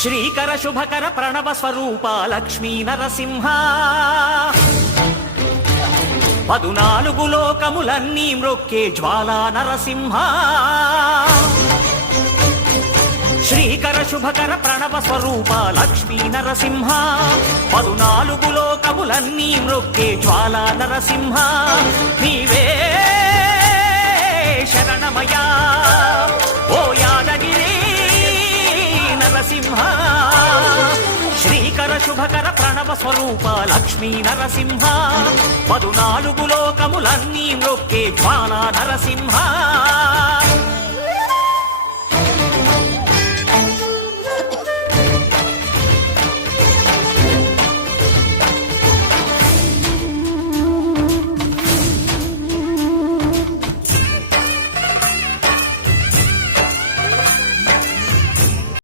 శ్రీకర శుభకర ప్రణవ స్వరూప లక్ష్మీ నరసింహ 14 లోకములన్నీ మ్రొక్కే జ్వాలా నరసింహ శ్రీకర శుభకర ప్రణవ స్వరూప లక్ష్మీ నరసింహ 14 లోకములన్నీ మ్రొక్కే జ్వాలా నరసింహ నీవే శరణమయా ఓ యాదగిరి నరసింహ శ్రీకర శుభకర ప్రణవ స్వరూప లక్ష్మీ నరసింహ 14 లోకములన్నీ మ్రొక్కే జ్వాలా నరసింహ